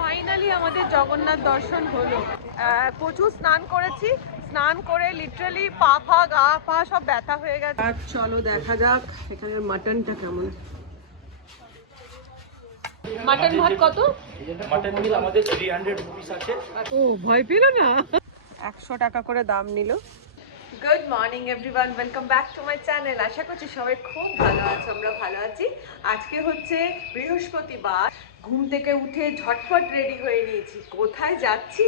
Finally আমাদের জগন্নাথ দর্শন হলো। প্রচুর স্নান করেছি, স্নান করে লিটারালি পা ফা গা পা সব ব্যথা হয়ে গেছে। আর চলো দেখা যাক এখানে মাটনটা কেমন। মাটন ভাত কত? মাটন মিল আমাদের 300 রুপিস আছে। ও ভয় পেল না, 100 টাকা করে দাম নিল। Good morning everyone, welcome back to my channel. আশা করছি সবাই খুব ভালো আছে, আমরা ভালো আছি। আজকে হচ্ছে বৃহস্পতিবার, ঘুম থেকে উঠে ঝটপট রেডি হয়ে নিয়েছি। কোথায় যাচ্ছি?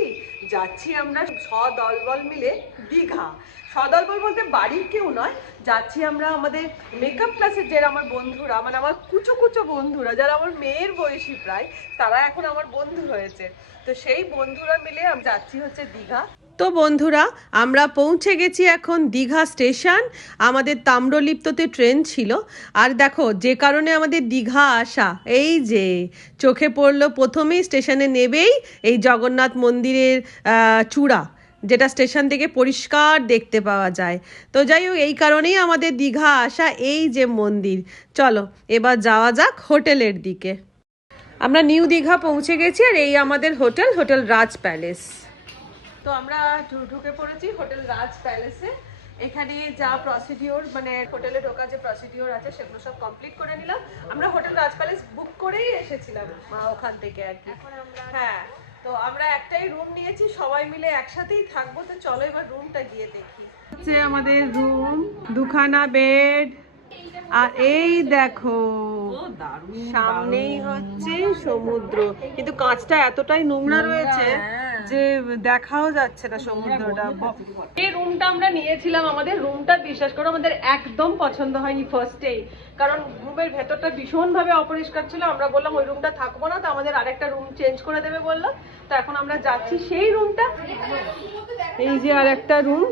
যাচ্ছি আমরা সদলবল মিলে দীঘা। সদলবল বলতে বাড়ির কেউ নয়, যাচ্ছি আমরা আমাদের মেকআপ ক্লাসের যারা আমার বন্ধুরা, মানে আমার কুচো কুচো বন্ধুরা, যারা আমার মেয়ের বয়সী প্রায়, তারা এখন আমার বন্ধু হয়েছে। তো সেই বন্ধুরা মিলে আমরা যাচ্ছি হচ্ছে দীঘা। তো বন্ধুরা, আমরা পৌঁছে গেছি এখন দীঘা স্টেশন। আমাদের তাম্রলিপ্ততে ট্রেন ছিল। আর দেখো যে কারণে আমাদের দীঘা আসা, এই যে চোখে পড়লো প্রথমেই স্টেশনে নেবেই এই জগন্নাথ মন্দিরের চূড়া, যেটা স্টেশন থেকে পরিষ্কার দেখতে পাওয়া যায়। তো যাই হোক, এই কারণেই আমাদের দীঘা আসা, এই যে মন্দির। চলো এবার যাওয়া যাক হোটেলের দিকে। আমরা নিউ দীঘা পৌঁছে গেছি, আর এই আমাদের হোটেল, হোটেল রাজ প্যালেস। তো আমরা ঢুকে পড়েছি হোটেল রাজ প্যালেসে। এখানে যা প্রসিডিওর, মানে হোটেলে ঢোকার যে প্রসিডিওর আছে সেগুলো সব কমপ্লিট করে নিলাম। আমরা হোটেল রাজ প্যালেস বুক করেই এসেছিলাম ওখান থেকে আর কি। হ্যাঁ, তো আমরা একটাই রুম নিয়েছি, সবাই মিলে একসাথেই থাকবো। তো চলো এবার রুমটা গিয়ে দেখি। হচ্ছে আমাদের রুম, দুখানা বেড, আর এই দেখো সামনেই হচ্ছে সমুদ্র, কিন্তু কাঁচটা এতটাই নোংরা রয়েছে যে দেখাও যাচ্ছে না সমুদ্রটা। এই রুমটা আমরা নিয়েছিলাম, আমাদের রুমটা বিশ্বাস করো আমাদের একদম পছন্দ হয়নি ফার্স্টেই, কারণ রুমের ভেতরটা ভীষণভাবে অপরিষ্কার ছিল। আমরা বললাম ওই রুমটা থাকবো না, তো আমাদের আরেকটা রুম চেঞ্জ করে দেবে বললো। তো এখন আমরা যাচ্ছি সেই রুমটা। এই যে আর একটা রুম,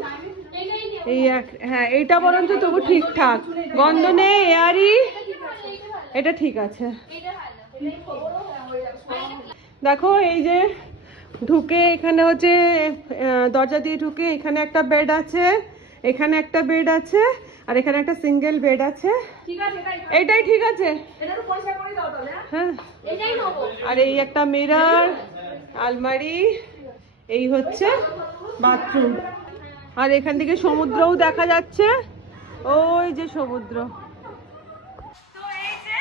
এই এক, হ্যাঁ এইটা বরঞ্চ তবু ঠিকঠাক, গন্ধ নেই, এয়ারি, এটা ঠিক আছে। দেখো এই যে ঢুকে এখানে হচ্ছে দরজা দিয়ে ঢুকে এখানে একটা বেড আছে, এখানে একটা বেড আছে, আর এখানে একটা সিঙ্গেল বেড আছে। এইটাই ঠিক আছে, হ্যাঁ। আর এই একটা মিরর, আলমারি, এই হচ্ছে বাথরুম। আর এখান থেকে সমুদ্রও দেখা যাচ্ছে, ওই যে সমুদ্র। তো এই যে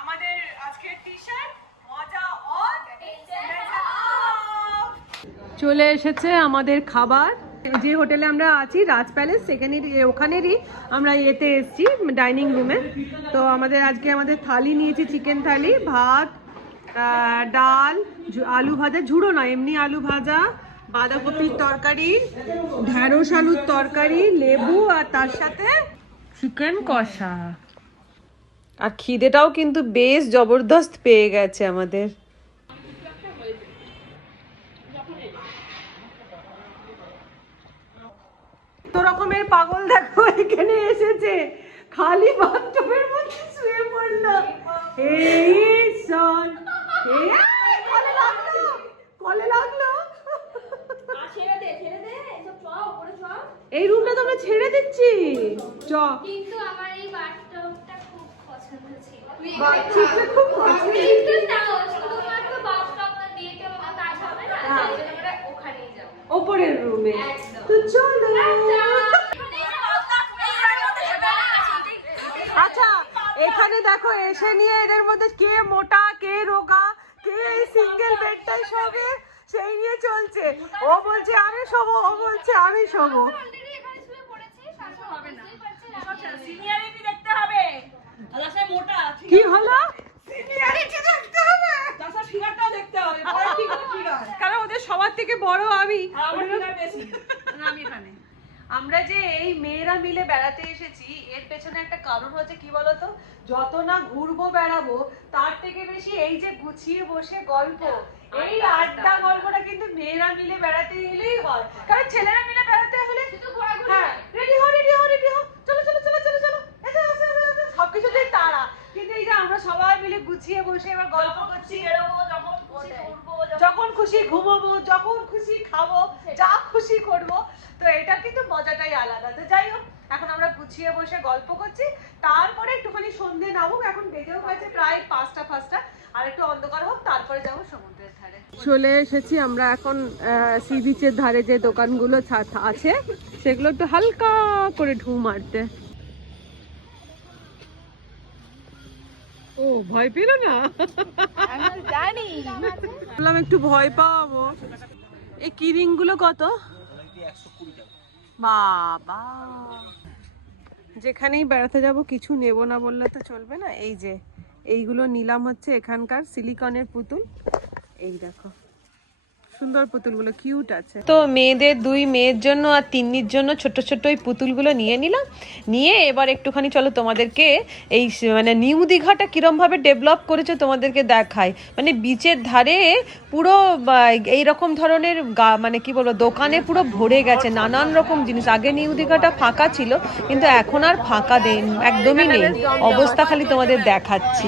আমাদের আজকের টি-শার্ট, মজা অন, চলে এসেছে আমাদের খাবার। যে হোটেলে আমরা আছি রাজ প্যালেস, সেখানেরই ওখানেরই আমরা এতে এসেছি ডাইনিং রুমে। তো আমাদের আজকে আমাদের থালি নিয়েছি, চিকেন থালি, ভাত, ডাল, আলু ভাজা, ঝুড়ো না এমনি আলু ভাজা, বাঁধাকপির তরকারি, ঢ্যাঁড়স আলুর তরকারি, লেবু, আর তার সাথে চিকেন কষা। আর খিদেটাও কিন্তু বেশ জবরদস্ত পেয়ে গেছে আমাদের। তো রকমের পাগল দেখো এখানে এসেছে, খালি বাথটবের মধ্যে শুয়ে পড়লো। এই শোন, কলে লাগলো, কলে লাগলো। এই রুমটা তো আমরা ছেড়ে দিচ্ছি। চ, কিন্তু আমার এই বাথটবটা খুব পছন্দ ছিল। বাথটবটা খুব পছন্দ কিন্তু তাও শুধুমাত্র বাথটবটা দিয়ে তো আমার কাজ হবে না, তাই জন্য আমরা ওখানেই যাব, ওপরের রুমে। তো চলো। আচ্ছা এখানে দেখো এসে নিয়ে এদের মধ্যে কে মোটা কে রোগা, কে এই সিঙ্গেল বেডটাই শোবে, সেই নিয়ে চলছে। ও বলছে আমি শোবো, ও বলছে আমি শোবো। সিনিয়রিটি দেখতে হবে, আলাসে মোটা কি হলো? সিনিয়রিটি দেখতে হবে, তাছাড়া ফিগারটাও দেখতে হবে, বড় কি করে ফিগার, কারণ ওদের সবার থেকে বড় আমি, আমার ফিগার বেশি না আমি এখানে। আমরা যে এই মেয়েরা মিলে বেড়াতে এসেছি, এর পেছনে একটা কারণ হচ্ছে কি বলতো, যত না ঘুরবো বেড়াবো তার থেকে বেশি এই যে গুছিয়ে বসে গল্প, এই আড্ডা গল্পটা কিন্তু মেয়েরা মিলে বেড়াতে গেলেই হয়। কারণ ছেলেরা মিলে বেড়াতে হলে শুধু ঘোরাঘুরি, হ্যাঁ রেডি হও রেডি হও রেডি হও, চলো চলো চলো চলো চলো, সবকিছুতেই তারা। কিন্তু এই যে আমরা সবাই মিলে গুছিয়ে বসে এবার গল্প করছি, যখন খুশি ঘুমাবো, যখন খুশি খাবো, যা খুশি করবো, তো এটা কিন্তু মজাটাই আলাদা। তো যাই হোক, এখন আমরা গুছিয়ে বসে গল্প করছি, তারপরে একটুখানি সন্ধে নামুক, এখন বেজেও গেছে প্রায় 5টা, আর একটু অন্ধকার হোক, তারপরে যাবো সমুদ্রের ধারে। চলে এসেছি আমরা এখন সি বিচের ধারে যে দোকানগুলো আছে সেগুলো একটু হালকা করে ঢু মারতে। ও ভয় পেল না? জানি বললাম একটু ভয় পাবো। এই কিরিং গুলো কত? বাবা, যেখানেই বেড়াতে যাব কিছু নেব না বললে তো চলবে না। এই যে এইগুলো নিলাম হচ্ছে এখানকার সিলিকনের পুতুল। এই দেখো সুন্দর পুতুলগুলো, কিউট আছে। তো মেয়েদের 2 মেয়ের জন্য আর তিন্নির জন্য ছোট ছোট ওই পুতুলগুলো নিয়ে নিলাম। নিয়ে এবার একটুখানি চলো তোমাদেরকে এই মানে নিউ দীঘাটা কিরম ভাবে ডেভেলপ করেছে তোমাদেরকে দেখাই। মানে বিচের ধারে পুরো এইরকম ধরনের মানে কি বলবো দোকানে পুরো ভরে গেছে নানান রকম জিনিস। আগে নিউ দীঘাটা ফাঁকা ছিল, কিন্তু এখন আর ফাঁকা দেন একদমই নেই অবস্থা, খালি তোমাদের দেখাচ্ছি।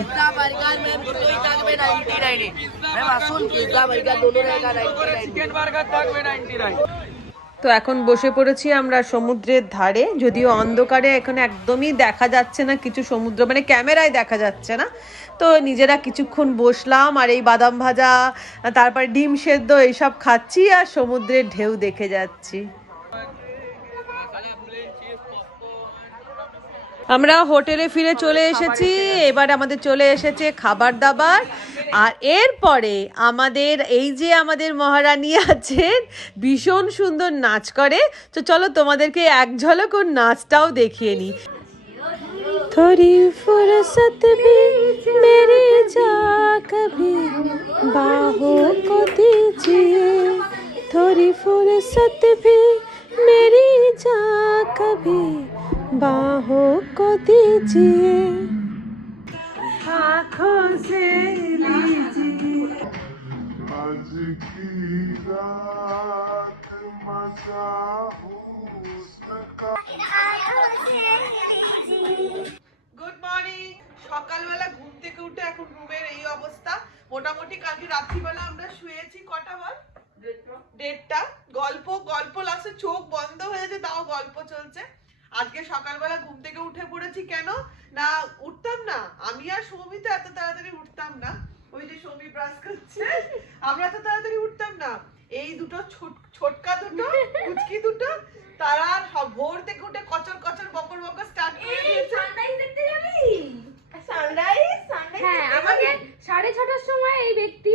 তো এখন বসে পড়েছি আমরা সমুদ্রের ধারে, যদিও অন্ধকারে এখন একদমই দেখা যাচ্ছে না কিছু সমুদ্র, মানে ক্যামেরায় দেখা যাচ্ছে না। তো নিজেরা কিছুক্ষণ বসলাম আর এই বাদাম ভাজা তারপর ডিম সেদ্ধ এইসব খাচ্ছি আর সমুদ্রের ঢেউ দেখে যাচ্ছি। আমরা হোটেলে ফিরে চলে এসেছি, এবার আমাদের চলে এসেছে খাবার দাবার। আর এরপরে আমাদের এই যে আমাদের মহারানী আছেন ভীষণ সুন্দর নাচ করে, তো চলো তোমাদেরকে এক ঝলক ওর নাচটাও দেখিয়ে নিই। थोड़ी फुर्सत भी मेरी जा कभी बाहों को दीजिए, थोड़ी फुर्सत भी मेरी जा कभी बाहों को दीजिए, आँखों से लीजिए। आज की रात मजा গুড মর্নিং। সকালবেলা ঘুম থেকে উঠে এখন রুমের এই অবস্থা। মোটামুটি কালকে রাত্রিবেলা আমরা শুয়েছি কটা বল? 1:30। গল্প লাস্টে চোখ বন্ধ হয়েছে তাও গল্প চলছে। আজকে সকালবেলা ঘুম থেকে উঠে পড়েছি, কেন না উঠতাম না আমি আর সৌমি, তো এত তাড়াতাড়ি উঠতাম না। ওই যে সৌমি ব্রাশ করছে, আমরা তো তাড়াতাড়ি উঠতাম না। এই দুটো ছোটকা দুটো কুচকি দুটো তারা ভোর থেকে উঠে কচর কচর বকর বকর স্টার্ট করে দিয়েছে। সানরাইজ দেখতে যাবি? সানরাইজ হ্যাঁ, আমাকে 6:30টার সময় এই ব্যক্তি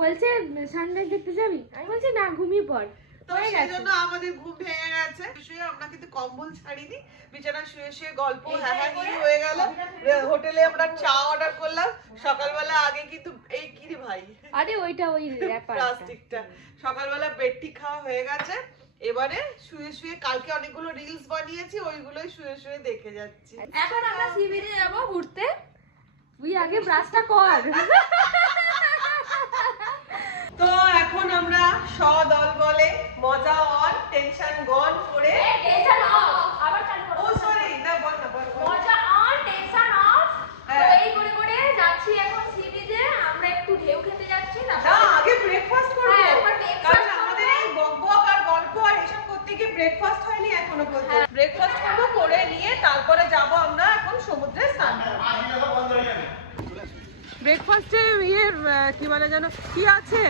বলছে সানরাইজ দেখতে যাবি, আমি বলছি না ঘুমিয়ে পড়। তো সেই জন্য আমাদের ঘুম ভেঙে গেছে। শুয়ে আমরা কিন্তু কম্বল ছাড়িনি, বিছানা শুয়ে শুয়ে গল্প হ্যাঁ হয়ে গেল। হোটেলে আমরা চা অর্ডার করলাম সকালবেলা, আগে কিন্তু এই কি রে ভাই, আরে ওইটা ওই র্যাপার প্লাস্টিকটা। সকালবেলা বেডটি খাওয়া হয়ে গেছে, এবারে শুয়ে শুয়ে কালকে অনেকগুলো রিলস বানিয়েছি, ওইগুলোই শুয়ে শুয়ে দেখে যাচ্ছি। এখন আমরা সি বিচে যাব ঘুরতে, তুই আগে ব্রাশটা কর। তো এখন আমরা সদল বলে মজা অন টেনশন গন করে টেনশন অফ, আবার চালু করো। ও সরি না বল না বল। মজা অন টেনশন অফ। তো এই করে করে যাচ্ছি এখন সি বিচে, আমরা একটু ঢেউ খেতে যাচ্ছি না। না আগে ব্রেকফাস্ট করব, হ্যাঁ, একবার breakfast কারণ আমাদের এই বকবক আর গল্প আর এসব করতে গিয়ে ব্রেকফাস্ট হয়নি এখনো পর্যন্ত। ব্রেকফাস্ট করব, করে নিয়ে তারপরে যাব আমরা এখন সমুদ্রে স্নান করতে। ব্রেকফাস্টে কি বলে জানো কি আছে?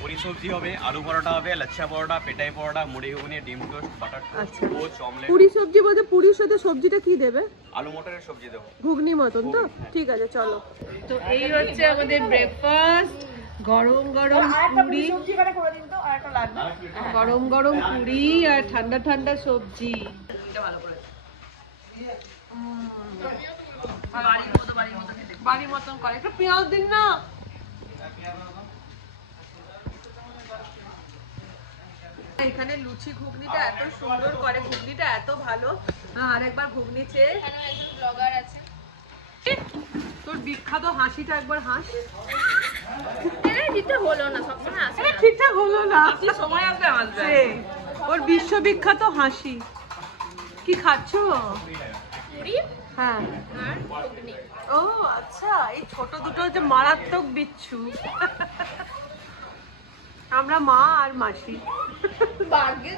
পুরি সবজি হবে, আলু পরোটা হবে, লাচ্ছা পরোটা, পেটাই পরোটা, মুড়ি ঘুগনি, ডিম toast, butter toast, poach, omelette. Puri সবজি বলতে পুরির সাথে সবজিটা কি দেবে? আলু মটরের সবজি দেবো। ঘুগনি মতন তো? ঠিক আছে চলো। তো এই হচ্ছে আমাদের ব্রেকফাস্ট, গরম গরম পুরি, গরম গরম পুরি আর ঠান্ডা ঠান্ডা সবজি। বাড়ির মতন করে, একটু পেঁয়াজ দিন না। এখানে লুচি ঘুগনিটা এত সুন্দর করে, ঘুগনিটা এত ভালো। আর একবার ঘুগনি চেয়ে একজন ব্লগার আছে, তোর বিখ্যাত হাসিটা একবার হাস। এটা দিতে হলো না, সবসময় আসে না। ঠিকঠাক হলো না, সময় আসবে আসবে। ওর বিশ্ববিখ্যাত হাসি। কি খাচ্ছো? পুরি হ্যাঁ, আর ঘুগনি। ও আচ্ছা, এই ছোট দুটো হচ্ছে মারাত্মক বিচ্ছু। আমরা মা আর মাসি,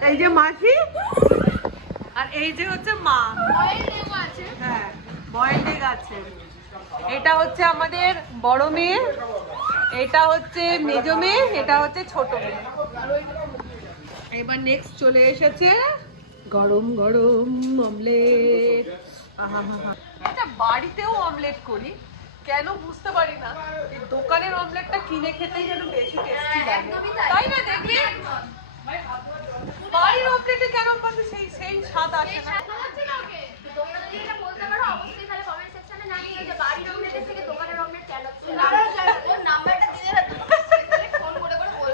এই যে মাসি আর এই যে হচ্ছে মা। অয়েল লেবু আছে। হ্যাঁ, বয়েলড এগ আছে। এটা হচ্ছে আমাদের বড় মেয়ে, এটা হচ্ছে মেজো মেয়ে, এটা হচ্ছে ছোট মেয়ে। এবার নেক্সট চলে এসেছে গরম গরম অমলেট। আচ্ছা, বাড়িতেও অমলেট করি, কেন বুঝতে পারি না, এই দোকানের অমলেটটা কিনে খেতেই যেন বেশি টেস্টি লাগে, তাই না? দেখি বাড়ির অমলেটে কেন পারবে সেই সেই স্বাদ আসে না।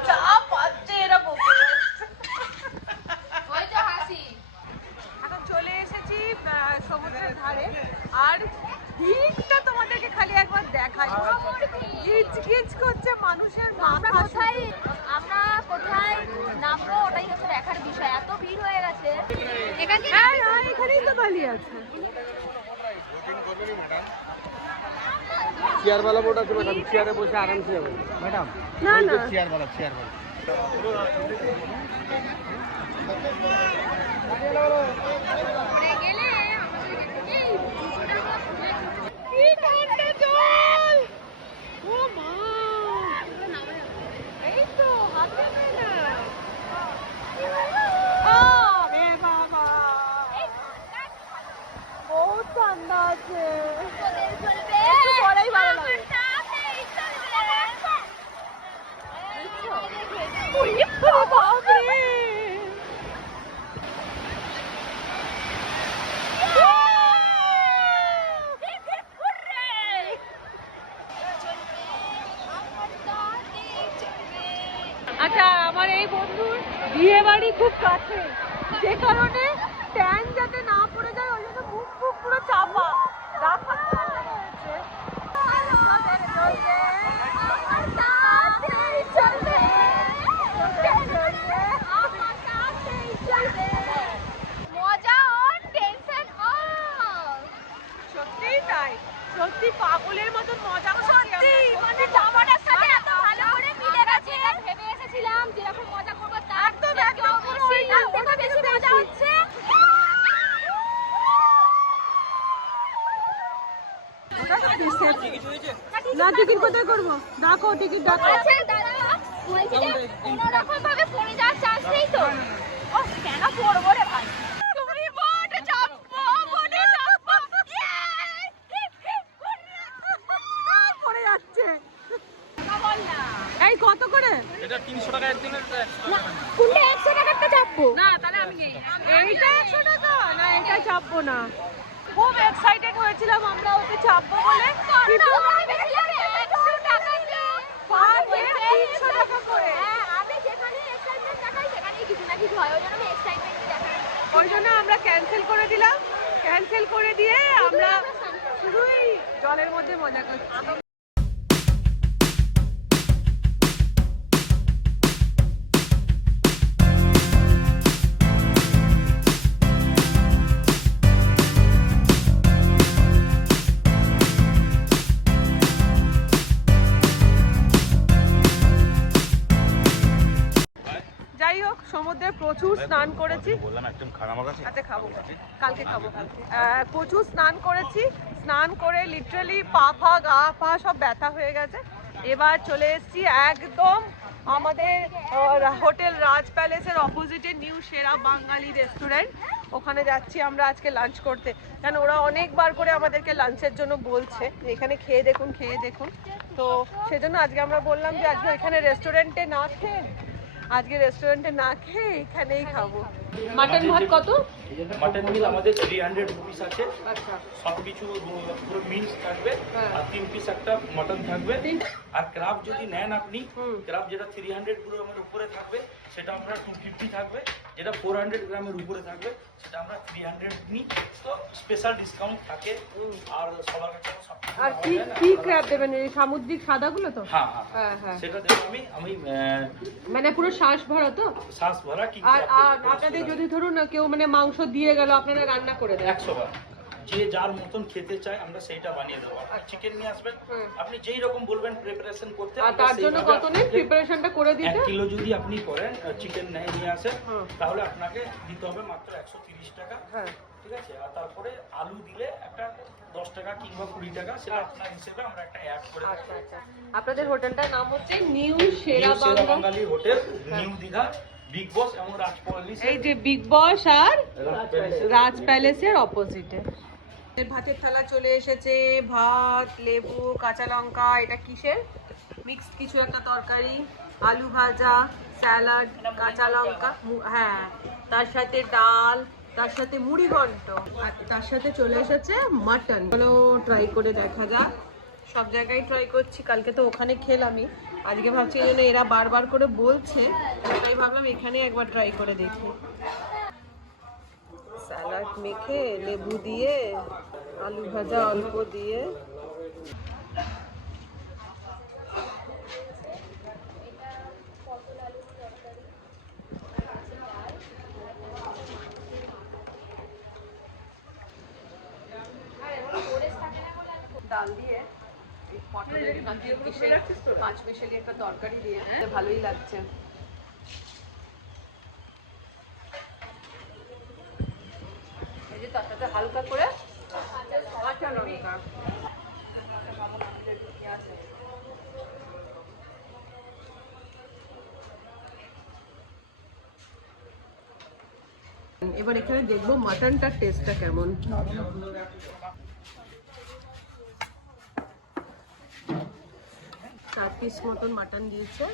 চা পাচ্ছে এরা বকে। এখন চলে এসেছি সমুদ্রের ধারে, আর ভিড়টা তোমাদেরকে খালি একবার দেখাই। গিজ গিজ করছে মানুষের মাথা। আমরা কোথায় নামবো ওটাই হচ্ছে দেখার বিষয়, এত ভিড় হয়ে গেছে। হ্যাঁ, এখানেই তো বালি আছে। চেয়ার वाला बोर्ड আছে ম্যাডাম, চেয়ারে বসে আরামসে যাবেন ম্যাডাম। না না, চেয়ার वाला কি ঠান্ডা জল! ও মা, এই তো হাতে না। আরে বাবা, বহুত ঠান্ডা আছে। একটু পরেই ভালো লাগবে। ওরে বাবারে! আচ্ছা, আমার এই বন্ধুর বিয়ে বাড়ি খুব কাছে, যে কারণে ট্যান যাতে না পড়ে যায় ওই জন্য মুখ মুখ পুরো চাপা রাখার চেষ্টা হয়েছে। সত্যিই তাই, সত্যি পাগলের মতন মজা করছি আমরা। মানে জামাটার সাথে এত ভালো করে মিলে গেছে, ভেবে এসেছিলাম যেরকম মজা করবো তার একদম থেকেও একদম পুরো বেশি, ওই তার থেকেও বেশি মজা হচ্ছে। না, টিকিট কোথায় করবো? ডাকো, টিকিট ডাকো। আছে দাদা, বলছি যে কোনোরকম ভাবে পড়ে যাওয়ার চান্স নেই তো? ও কেন পড়বো রে ভাই? তুমি বোটে চাপবো, বোটে চাপবো। পড়ে যাচ্ছে। বল না। এই কত করে? এটা 300 টাকা একজনের, 100 টাকা। কোনটা 100 টাকারটা চাপবো? না, তাহলে আমি নেই। এইটা 100 টাকা? না, এটা চাপবো না। খুব এক্সাইটেড হয়েছিলাম আমরা ওতে চাপবো বলে, কিন্তু আমি ভেবেছিলাম 100 টাকাতে পার হেড 300 টাকা করে। হ্যাঁ, আমি যেখানে এক্সাইটমেন্ট দেখাই সেখানেই কিছু না কিছু হয়, ওই জন্য আমি এক্সাইটমেন্টই দেখাই। ওই জন্য আমরা ক্যান্সেল করে দিলাম। ক্যান্সেল করে দিয়ে আমরা শুধুই জলের মধ্যে মজা করছি। যাই হোক, সমুদ্রে প্রচুর স্নান করেছি। বললাম একদম খারাপ আছে। আচ্ছা, খাবো, কালকে খাবো। প্রচুর স্নান করেছি, স্নান করে লিটারালি পা ফা গা পা সব ব্যথা হয়ে গেছে। এবার চলে এসেছি একদম আমাদের হোটেল রাজ প্যালেসের অপোজিটে নিউ সেরা বাঙালি রেস্টুরেন্ট। ওখানে যাচ্ছি আমরা আজকে লাঞ্চ করতে, কারণ ওরা অনেকবার করে আমাদেরকে লাঞ্চের জন্য বলছে যে এখানে খেয়ে দেখুন, খেয়ে দেখুন। তো সেজন্য আজকে আমরা বললাম যে আজকে এখানে রেস্টুরেন্টে না খেয়ে এখানেই খাবো। মাটন ভাত কত? মাটন মিল আমাদের 300 রুপিস আছে, আচ্ছা, সবকিছু পুরো মিলস থাকবে, আর 3 পিস একটা মাটন থাকবে। আর ক্রাব যদি নেন আপনি, ক্রাব যেটা 300 গ্রামের উপরে থাকবে সেটা আমরা 250 থাকবে, যেটা 400 গ্রামের উপরে থাকবে সেটা আমরা 300 নিই। তো স্পেশাল ডিসকাউন্ট থাকে, আর সবার কাছে আর কি কি ক্র্যাব দেবেন? এই সামুদ্রিক সাদাগুলো তো? হ্যাঁ হ্যাঁ, হ্যাঁ হ্যাঁ। সেটা দেবো আমি মানে পুরো শ্বাস ভরা তো? শ্বাস ভরা কি। আর আপনাদের যদি ধরুন কেউ মানে মাংস দিয়ে গেল, আপনারা রান্না করে দেন? 100 বার, যে যার মতন খেতে চায় আমরা সেইটা বানিয়ে দেবো। আপনি চিকেন নিয়ে আসবেন, আপনি যেই রকম বলবেন প্রিপারেশন করতে, আর তার জন্য কত নেই প্রিপারেশনটা করে দিতে? 1 কিলো যদি আপনি করেন চিকেন নিয়ে আসেন, তাহলে আপনাকে দিতে হবে মাত্র 130 টাকা। হ্যাঁ, ঠিক আছে। আর তারপরে আলু দিলে একটা 10 টাকা কিংবা 20 টাকা, সেটা আপনার হিসেবে আমরা একটা অ্যাড করে দেব। আচ্ছা আচ্ছা, আপনাদের হোটেলটার নাম হচ্ছে নিউ সেরা শেরা বাঙালি হোটেল, নিউ দীঘা, বিগ বস এবং রাজ প্যালেস। এই যে বিগ বস আর রাজ প্যালেসের অপোজিটে। ভাতের থালা চলে এসেছে, ভাত, লেবু, কাঁচা লঙ্কা, এটা কিসের মিক্সড কিছু একটা তরকারি, আলু ভাজা, স্যালাড, কাঁচা লঙ্কা, হ্যাঁ, তার সাথে ডাল, তার সাথে মুড়ি ঘন্ট, আর তার সাথে চলে এসেছে মাটন। চলো ট্রাই করে দেখা যাক। সব জায়গায় ট্রাই করছি, কালকে তো ওখানে খেলামই, আজকে ভাবছি এই জন্য এরা বারবার করে বলছে, তাই ভাবলাম এখানে একবার ট্রাই করে দেখি। স্যালাড মেখে লেবু দিয়ে, আলু ভাজা অল্প দিয়ে, ডাল দিয়ে এই পটলের পাঁচ মিশালি একটা তরকারি দিয়ে ভালোই লাগছে। এই যে তার সাথে হালকা করে কাঁচা লঙ্কা, এবার এখানে দেখবো মাটনটার টেস্টটা কেমন। 4 পিস মতন মাটন দিয়েছে।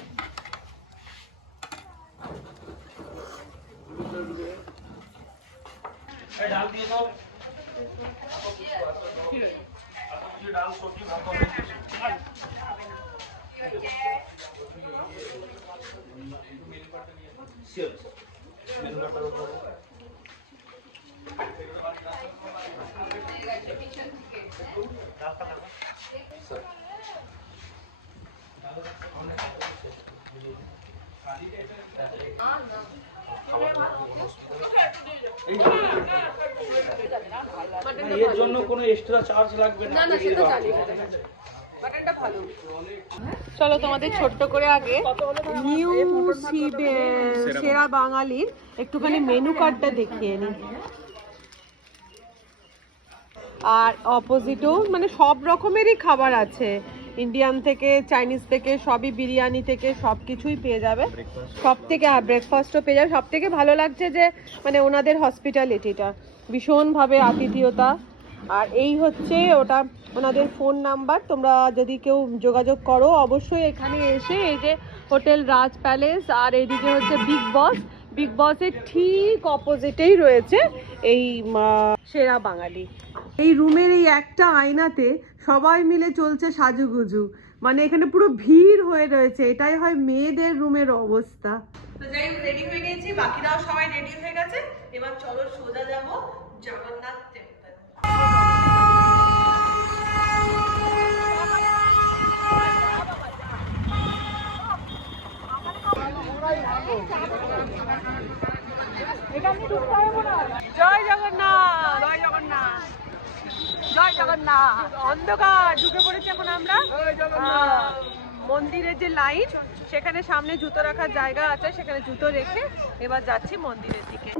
ডাল দিয়ে দাও, ডাল সবজি এর জন্য কোনো এক্সট্রা চার্জ লাগবে না। না সেটা জানি, মাটনটা ভালো। চলো তোমাদের ছোট্ট করে আগে নিউ সেরা বাঙালির একটুখানি মেনু কার্ডটা দেখিয়ে নিই। আর অপোজিটও মানে সব রকমেরই খাবার আছে, ইন্ডিয়ান থেকে চাইনিজ থেকে সবই, বিরিয়ানি থেকে সব কিছুই পেয়ে যাবে। সব থেকে ব্রেকফাস্টও পেয়ে যাবে। সব থেকে ভালো লাগছে যে মানে ওনাদের হসপিটালিটিটা ভীষণভাবে আতিথেয়তা। আর এই হচ্ছে ওটা ওনাদের ফোন নাম্বার, তোমরা যদি কেউ যোগাযোগ করো অবশ্যই এখানে এসে, এই যে হোটেল রাজ প্যালেস আর এইদিকে হচ্ছে বিগ বসের ঠিক অপোজিটেই রয়েছে এই সেরা বাঙালি। এই রুমের এই একটা আয়নাতে সবাই মিলে চলছে সাজুগুজু, মানে এখানে পুরো ভিড় হয়ে রয়েছে, এটাই হয় মেয়েদের রুমের অবস্থা। তো যাই হোক রেডি হয়ে গেছি, বাকিরাও সবাই রেডি হয়ে গেছে, এবার চলো সোজা যাবো জগন্নাথ টেম্পল। জয় জগন্নাথ, জয় জগন্নাথ, জয় জগন্নাথ। অন্ধকার ঢুকে পড়েছি এখন আমরা মন্দিরের যে লাইন, সেখানে সামনে জুতো রাখার জায়গা আছে, সেখানে জুতো রেখে এবার যাচ্ছি মন্দিরের দিকে।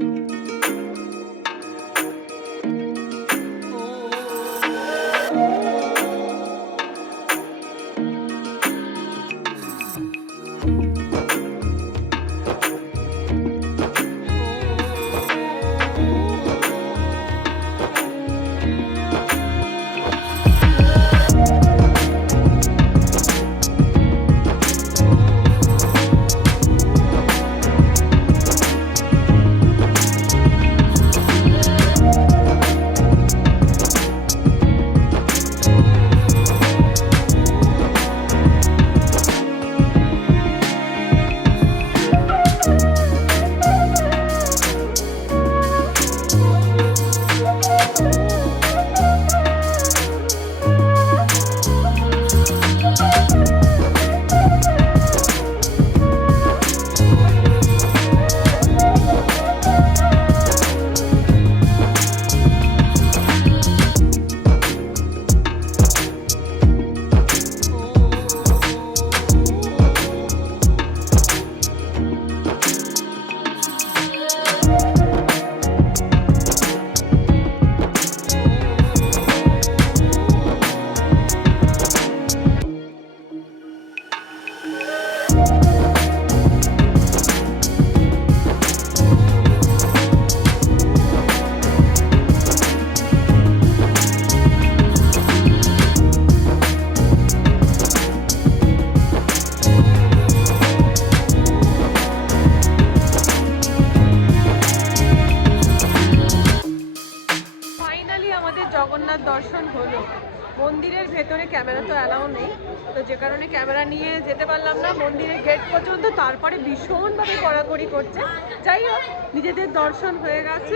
যে কারণে ক্যামেরা নিয়ে যেতে পারলাম না মন্দিরের গেট পর্যন্ত, তারপরে ভীষণভাবে কড়াকড়ি করছে। যাই হোক, নিজেদের দর্শন হয়ে গেছে।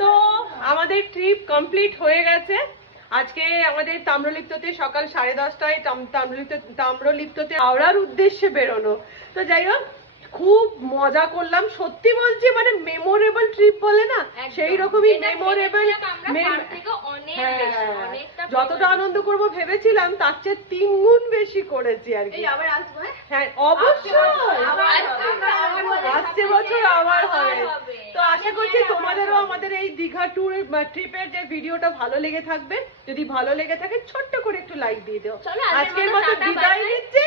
তো আমাদের ট্রিপ কমপ্লিট হয়ে গেছে। আজকে আমাদের তাম্রলিপ্ততে সকাল 10:30টায় তাম্রলিপ্ততে হাওড়ার উদ্দেশ্যে বেরোনো। তো যাই হোক, খুব মজা করলাম, সত্যি বলছি, মানে মেমোরেবল ট্রিপ বলে না, সেই রকমই মেমোরেবল। যতটা আনন্দ করব ভেবেছিলাম তার চেয়ে 3 গুণ বেশি করেছি আর কি। হ্যাঁ অবশ্যই, আসছে বছর আবার হবে। তো আশা করছি তোমাদেরও আমাদের এই দীঘা ট্যুর ট্রিপের যে ভিডিওটা ভালো লেগে থাকবে। যদি ভালো লেগে থাকে ছোট্ট করে একটু লাইক দিয়ে দিও। আজকের মতো বিদায় নিচ্ছি।